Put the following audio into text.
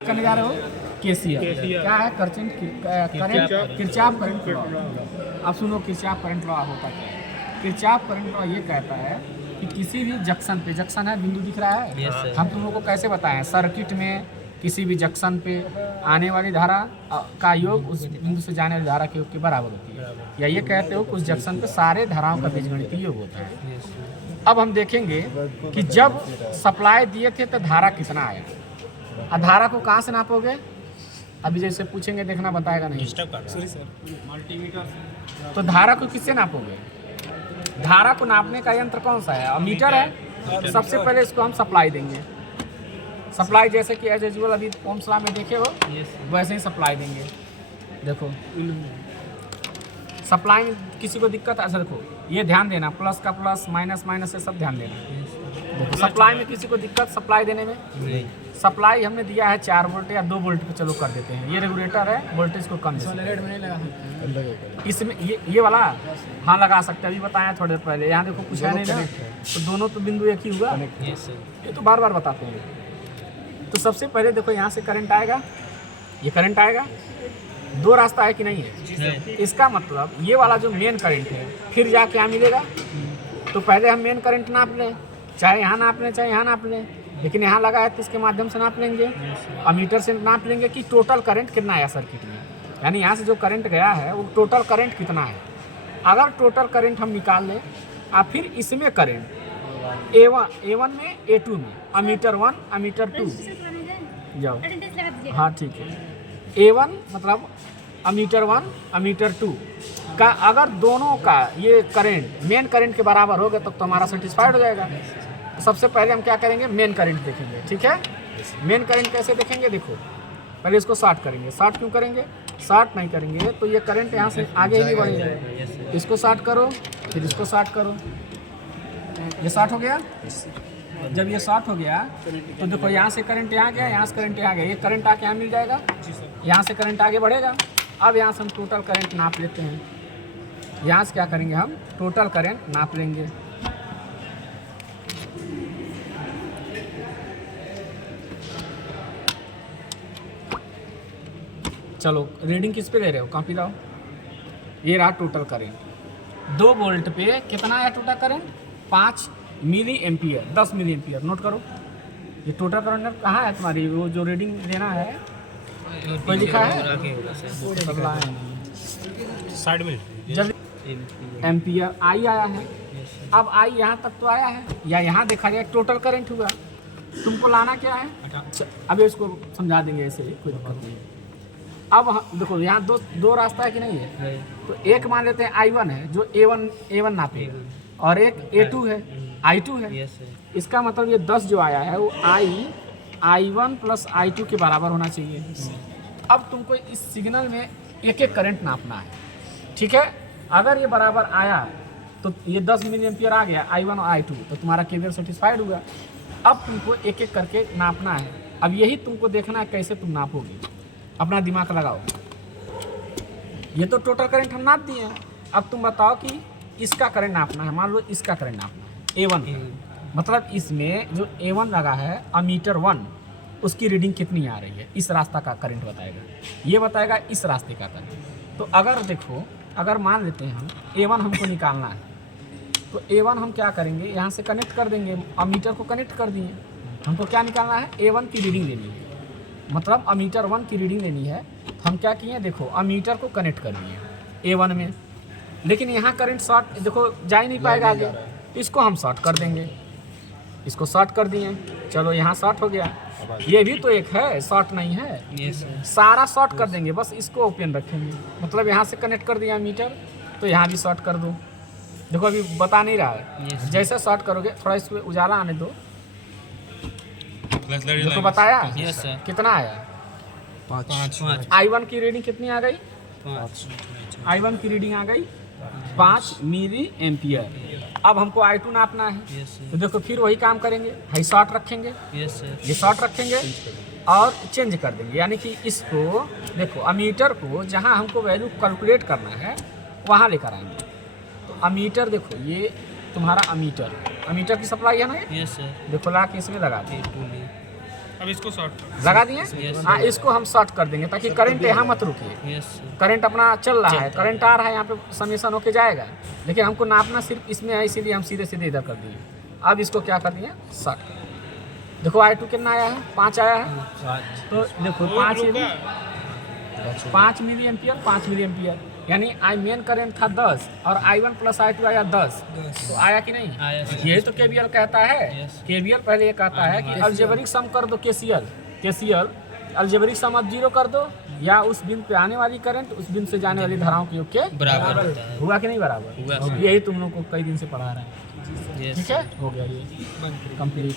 करने जा रहे हो केसीएल। क्या है करंट किरचॉफ करंट लॉ। अब सुनो किरचॉफ करंट लॉ होता क्या है। किरचॉफ करंट लॉ ये कहता है कि किसी भी जंक्शन पे, जंक्शन है बिंदु दिख रहा है, हम तुम लोगों को कैसे बताएं, सर्किट में किसी भी जंक्शन पे आने वाली धारा का योग उस बिंदु से जाने वाली धारा के योग के बराबर होती है, या ये कहते हो कि उस जंक्शन पे सारे धाराओं का बीजगणितीय योग होता है। अब हम देखेंगे कि जब सप्लाई दिए थे तो धारा कितना आया, और धारा को कहाँ से नापोगे, अभी जैसे पूछेंगे देखना बताएगा नहीं। तो धारा को किससे नापोगे, धारा को नापने का यंत्र कौन सा है, मीटर है। तो सबसे पहले इसको हम सप्लाई देंगे। सप्लाई जैसे कि एज यूजुअल अभी ओम्स लॉ में देखे हो वैसे ही सप्लाई देंगे। देखो सप्लाई में किसी को दिक्कत है, देखो ये ध्यान देना, प्लस का प्लस, माइनस माइनस से सब ध्यान देना। देखो सप्लाई में किसी को दिक्कत सप्लाई देने में नहीं। सप्लाई हमने दिया है 4 वोल्ट या 2 वोल्ट पे, चलो कर देते हैं। ये रेगुलेटर है, वोल्टेज को कम इसमें ये वाला हाँ लगा सकते हैं, अभी बताया थोड़ी देर पहले। यहाँ देखो कुछ है नहीं ना, तो दोनों तो बिंदु एक ही हुआ, ये तो बार बार बताते हैं। तो सबसे पहले देखो यहाँ से करंट आएगा, ये करंट आएगा, 2 रास्ता है कि नहीं है। इसका मतलब ये वाला जो मेन करंट है फिर जाके यहाँ मिलेगा। तो पहले हम मेन करंट नाप लें, चाहे यहाँ नाप लें चाहे यहाँ नाप लें, लेकिन यहाँ लगा है तो इसके माध्यम से नाप लेंगे। अमीटर से नाप लेंगे कि टोटल करंट कितना आया सर्किट में, यानी यहाँ से जो करंट गया है वो टोटल करंट कितना है। अगर टोटल करंट हम निकाल लें और फिर इसमें करंट A1 में A2 में, अमीटर 1 अमीटर 2 जाओ, हाँ ठीक है। A1 मतलब अमीटर 1 अमीटर 2 का अगर दोनों का ये करंट मेन करंट के बराबर होगा तब तो हमारा सेटिस्फाइड हो जाएगा। सबसे पहले हम क्या करेंगे, मेन करंट देखेंगे, ठीक है। मेन करंट कैसे देखेंगे, देखो पहले इसको शॉर्ट करेंगे। शॉर्ट क्यों करेंगे, शॉर्ट नहीं करेंगे तो ये करंट यहाँ से आगे ही बढ़ेगा। इसको शॉर्ट करो, फिर इसको शॉर्ट करो, ये शॉर्ट हो गया। जब ये शॉर्ट हो गया तो देखो यहाँ से करंट यहाँ गया, यहाँ से करंट यहाँ गया, ये करंट आके यहाँ मिल जाएगा, यहाँ से करंट आगे बढ़ेगा। अब यहाँ से हम टोटल करंट नाप लेते हैं। यहाँ से क्या करेंगे, हम टोटल करंट नाप लेंगे। चलो रीडिंग किस पे ले रहे हो, कॉपी लाओ। ये रहा टोटल करंट, 2 वोल्ट पे कितना आया total current, 5 milli ampere, 10 milli ampere. Note करो ये टोटल करंट कहाँ है तुम्हारी, वो जो रीडिंग देना है कोई लिखा है साइड में, जब एम्पियर आई आया है। अब आई यहाँ तक तो आया है, या यहाँ देखा जाए टोटल करंट हुआ। तुमको लाना क्या है, अभी इसको समझा देंगे ऐसे ही, कोई दिक्कत नहीं। अब देखो यहाँ दो रास्ता है कि नहीं है। तो एक मान लेते हैं I1 है जो A1 नापेगा, और एक A2 है I2 है। इसका मतलब ये 10 जो आया है वो I1 प्लस I2 के बराबर होना चाहिए। अब तुमको इस सिग्नल में एक एक करंट नापना है, ठीक है। अगर ये बराबर आया तो ये 10 मिली एम्पियर आ गया I1 और I2, तो तुम्हारा केवल सेटिस्फाइड हुआ। अब तुमको एक एक करके नापना है। अब यही तुमको देखना है कैसे तुम नापोगे, अपना दिमाग लगाओ। ये तो टोटल करंट हम नाप दिए हैं, अब तुम बताओ कि इसका करंट नापना है। मान लो इसका करंट नापना है A1, मतलब इसमें जो A1 लगा है अमीटर 1, उसकी रीडिंग कितनी आ रही है, इस रास्ता का करंट बताएगा, ये बताएगा इस रास्ते का करंट। तो अगर देखो, अगर मान लेते हैं हम A1 हमको निकालना है, तो A1 हम क्या करेंगे, यहाँ से कनेक्ट कर देंगे, अमीटर को कनेक्ट कर दिए। हमको क्या निकालना है, A1 की रीडिंग लेनी है, मतलब अमीटर 1 की रीडिंग लेनी है। हम क्या किए, देखो अमीटर को कनेक्ट कर दिए A1 में, लेकिन यहाँ करंट शॉर्ट देखो जा ही नहीं पाएगा आगे, तो इसको हम शॉर्ट कर देंगे। इसको शॉर्ट कर दिए, चलो यहाँ शॉर्ट हो गया। ये भी तो एक है, शॉर्ट नहीं है, सारा शॉर्ट कर देंगे, बस इसको ओपन रखेंगे। मतलब यहाँ से कनेक्ट कर दिया मीटर, तो यहाँ भी शॉर्ट कर दो। देखो अभी बता नहीं रहा है, जैसे शॉर्ट करोगे थोड़ा इसमें उजाला आने दो। देखो बताया कितना आया, 5। I1 की रीडिंग कितनी आ गई, 5। I1 की रीडिंग आ गई 5 मिली एम्पियर। अब हमको I2 नापना है, तो देखो फिर वही काम करेंगे, हाई शॉर्ट रखेंगे, ये शॉर्ट रखेंगे और चेंज कर देंगे। यानी कि इसको देखो अमीटर को जहाँ हमको वैल्यू कैलकुलेट करना है वहाँ लेकर आएंगे। तो अमीटर देखो ये तुम्हारा अमीटर की सप्लाई है ना, देखो ला के इसमें लगा दें। अब इसको शॉर्ट लगा दिए। हाँ, इसको हम शॉर्ट कर देंगे ताकि करंट यहाँ मत रुकिए। करंट अपना चल रहा है, करंट आ रहा है, यहाँ पे समेशन होके जाएगा, लेकिन हमको नापना सिर्फ इसमें है, इसीलिए हम सीधे सीधे इधर कर दिए। अब इसको क्या कर दिए, शॉर्ट। देखो I2 कितना आया है, 5 आया है। तो देखो 5 मिली एम्पियर, 5 मिली एम्पियर, यानी आई मेन करंट था 10 और I1 प्लस I2 आया 10, तो आया कि नहीं आया? यही तो KVL कहता है। KVL पहले ये कहता है कि अलजेब्रिक सम कर दो, KCL अलजेब्रिक सम अब 0 कर दो, या उस बिंदु पे आने वाली करंट उस बिंदु से जाने वाली धाराओं के योग के बराबर हुआ कि नहीं बराबर? यही तुम लोग को कई दिन से पढ़ा रहा है। ठीक है, हो गया ये कंप्लीट।